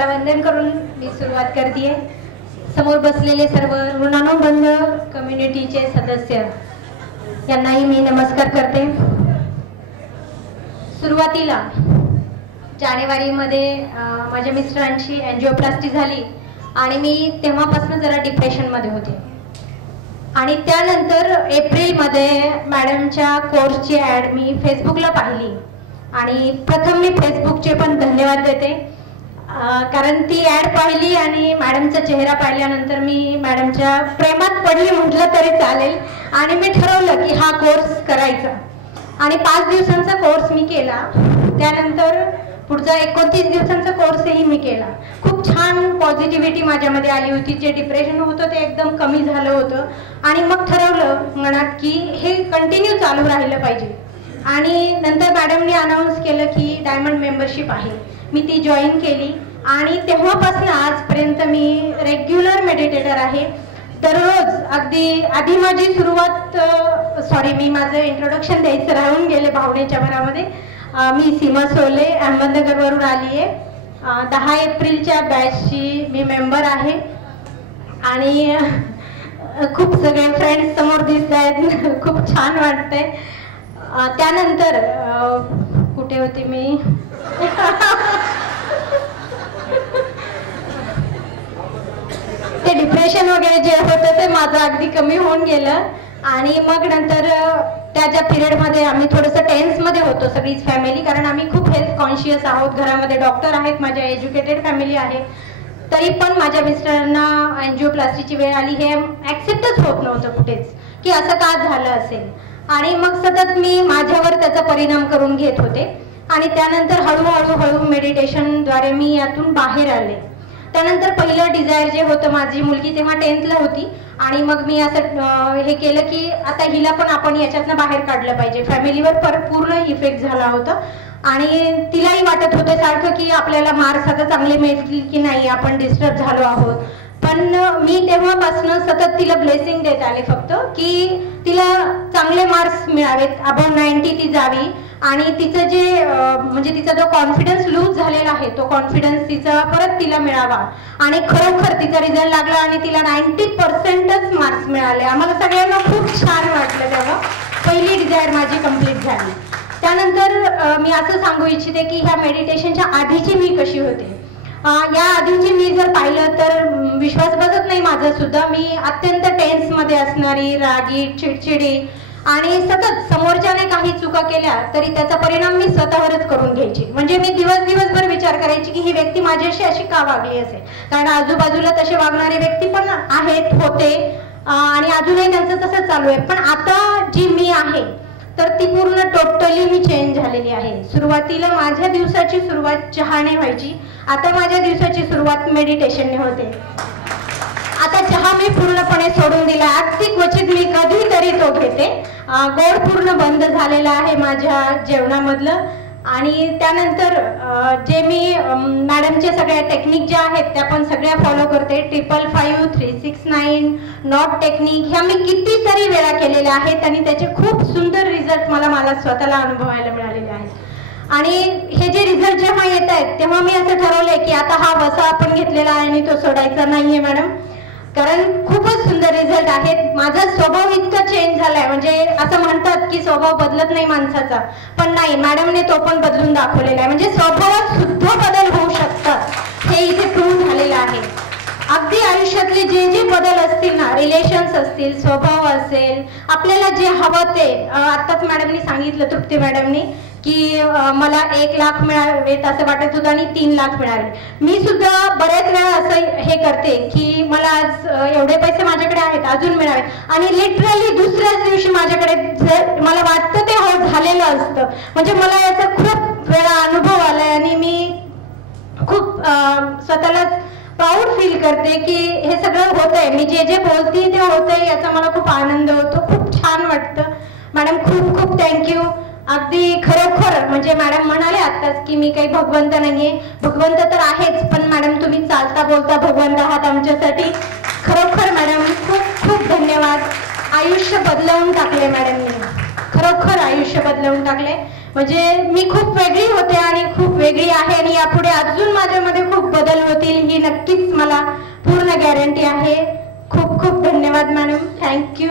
देवाला वंदन करून मी सुरुवात करते। समोर बसलेले सर्व ऋणानुबंध कम्युनिटीचे सदस्य यांनाही मी नमस्कार करते। सुरुवातीला जानेवारीमध्ये माझ्या मिस्टरांची एंजिओप्लास्टी झाली आणि मी तेव्हापासून जरा डिप्रेशनमध्ये होते आणि त्यानंतर एप्रिलमध्ये मॅडमच्या कोर्सची ॲड मी फेसबुकला पाहिली आणि प्रथम मी फेसबुकचे पण धन्यवाद देते, कारण ती ॲड पाहिली आणि मॅडमचा चेहरा पाहिल्यानंतर मी मॅडमच्या प्रेमात पडली म्हटलं तरी चालेल आणि मी ठरवलं की हा कोर्स करायचा आणि 5 दिवसांचा कोर्स मी केला। त्यानंतर पुढचा 29 दिवसांचा कोर्सही मी केला। खूप छान पॉझिटिव्हिटी माझ्यामध्ये आली होती, जे डिप्रेशन होतं ते एकदम कमी झालं होतं आणि मग ठरवलं मनात की हे कंटिन्यू चालू राहिलं पाहिजे आणि नंतर मॅडमने अनाऊन्स केलं की डायमंड मेंबरशिप आहे, मी ती जॉईन केली आणि तेव्हापासून आजपर्यंत मी रेग्युलर मेडिटेटर आहे। दररोज अगदी आधी माझी सुरुवात मी माझं इंट्रोडक्शन द्यायचं राहून गेले भावनेच्या भरामध्ये। मी सीमा सोले अहमदनगरवरून आली आहे। 10 एप्रिलच्या बॅचची मी मेंबर आहे आणि खूप सगळे फ्रेंड्स समोर दिसत आहेत, खूप छान वाटतंय। त्यानंतर कुठे होती मी ते डिप्रेशन वगैरे जे होतं ते माझं अगदी कमी होऊन गेलं आणि मग नंतर त्याच्या पिरियडमध्ये आम्ही थोडंसं टेन्समध्ये होतो सगळीच फॅमिली, कारण आम्ही खूप हेल्थ कॉन्शियस आहोत, घरामध्ये डॉक्टर आहेत, माझ्या एज्युकेटेड फॅमिली आहे, तरी पण माझ्या मिस्टरांना एंजिओप्लास्टीची वेळ आली हे ॲक्सेप्टच होत नव्हतं कुठेच की असं का झालं असेल आणि मग सतत मी माझ्यावर त्याचा परिणाम करून घेत होते आणि त्यानंतर हळूहळू मेडिटेशनद्वारे मी यातून बाहेर आले। त्यानंतर पहिलं डिझायर जे होतं, माझी मुलगी तेव्हा 10th ला होती आणि मग मी असं हे केलं की आता हिला पण आपण याच्यातनं बाहेर काढलं पाहिजे। फॅमिलीवर पूर्ण इफेक्ट झाला होता आणि तिलाही वाटत होतं सारखं की आपल्याला मार्क्स आता चांगले मिळतील की नाही, आपण डिस्टर्ब झालो आहोत, पण मी तेव्हापासून सतत तिला ब्लेसिंग देत आले फक्त की तिला चांगले मार्क्स मिळावेत, अबव 90 ती जावी आणि तिचं जे म्हणजे तिचा जो कॉन्फिडन्स लूज झालेला आहे तो कॉन्फिडन्स तिचा परत तिला मिळावा आणि खरोखर तिचा रिझल्ट लागला आणि तिला 90%च मार्क्स मिळाले। आम्हाला सगळ्यांना खूप छान वाटलं, तेव्हा पहिली डिझायर माझी कंप्लीट झाली। त्यानंतर मी असं सांगू इच्छिते की ह्या मेडिटेशनच्या आधीची मी कशी होते, या आधीची मी जर पाहिलं तर विश्वास बसत नाही माझा सुद्धा, मी अत्यंत टेन्समध्ये असणारी, रागीट, चिडचिडी आणि सतत समोरच्याने काही चुका केल्या तरी त्याचा परिणाम मी स्वतःवरच करून घ्यायची। म्हणजे मी दिवसभर विचार करायची की ही व्यक्ती माझ्याशी अशी का वागली असेल, कारण आजूबाजूला तसे वागणारे व्यक्ती पण आहेत, होते आणि अजूनही त्यांचं तसंच चालू आहे, पण आता जी मी आहे तर ती पूर्ण टोटली मी चेंज झालेली आहे। सुरुवातीला माझ्या दिवसाची सुरुवात चहाने व्हायची, आता माझ्या दिवसाची सुरुवात मेडिटेशनने होते। आता चहा मी पूर्णपणे सोडून दिला, अगदी क्वचित मी कधीतरी तो घेते। गोड पूर्ण बंद झालेला आहे माझ्या जेवणामधलं आणि त्यानंतर जे मी मॅडमचे सगळ्या टेक्निक ज्या आहेत त्या पण सगळ्या फॉलो करते। 555, 369 नॉट टेक्निक ह्या मी कितीतरी वेळा केलेल्या आहेत आणि त्याचे खूप सुंदर रिझल्ट मला स्वतःला अनुभवायला मिळालेले आहेत आणि हे जे रिझल्ट जेव्हा येत आहेत तेव्हा मी असं ठरवलंय की आता हा वसा आपण घेतलेला आहे आणि तो सोडायचा नाहीये मॅडम, कारण खूपच सुंदर रिझल्ट आहेत। माझा स्वभाव इतका चेंज झालाय, म्हणजे असं म्हणतात की स्वभाव बदलत नाही माणसाचा, पण नाही, मॅडमने तो पण बदलून दाखवलेला आहे। म्हणजे स्वभावात सुद्धा बदल होऊ शकतात हे इथे प्रूव्ह झालेलं आहे। अगदी आयुष्यातले जे बदल असतील ना, रिलेशन्स असतील, स्वभाव असेल, आपल्याला जे हवं ते, आत्ताच मॅडमनी सांगितलं, तृप्ती मॅडमनी, की मला 1 लाख मिळावेत असं वाटत होतं आणि 3 लाख मिळाले। मी सुद्धा बऱ्याच वेळा असं हे करते की मला आज एवढे पैसे माझ्याकडे आहेत, अजून मिळावेत आणि लिटरली दुसऱ्याच दिवशी माझ्याकडे जर मला वाटतं ते हो झालेलं असतं। म्हणजे मला याचा खूप वेळा अनुभव आलाय आणि मी खूप स्वतःलाच प्राऊड फील करते की हे सगळं होतंय, मी जे बोलते ते होतंय, याचा मला खूप आनंद होतो, खूप छान वाटतं। मॅडम खूप खूप थँक्यू। अगदी खरोखर म्हणजे मॅडम म्हणाले आत्ताच की मी काही भगवंत नाहीये, भगवंत तर आहेच, पण मॅडम तुम्ही चालता बोलता भगवंत आहात आमच्यासाठी। खरोखर मॅडम खूप खूप धन्यवाद। आयुष्य बदलवून टाकले मॅडमनी, खरोखर आयुष्य बदलवून टाकले। म्हणजे मी खूप वेगळी होते आणि खूप वेगळी आहे आणि यापुढे अजून माझ्यामध्ये खूप बदल होतील। गॅरंटी आहे. खूप खूप धन्यवाद मॅडम. थँक्यू.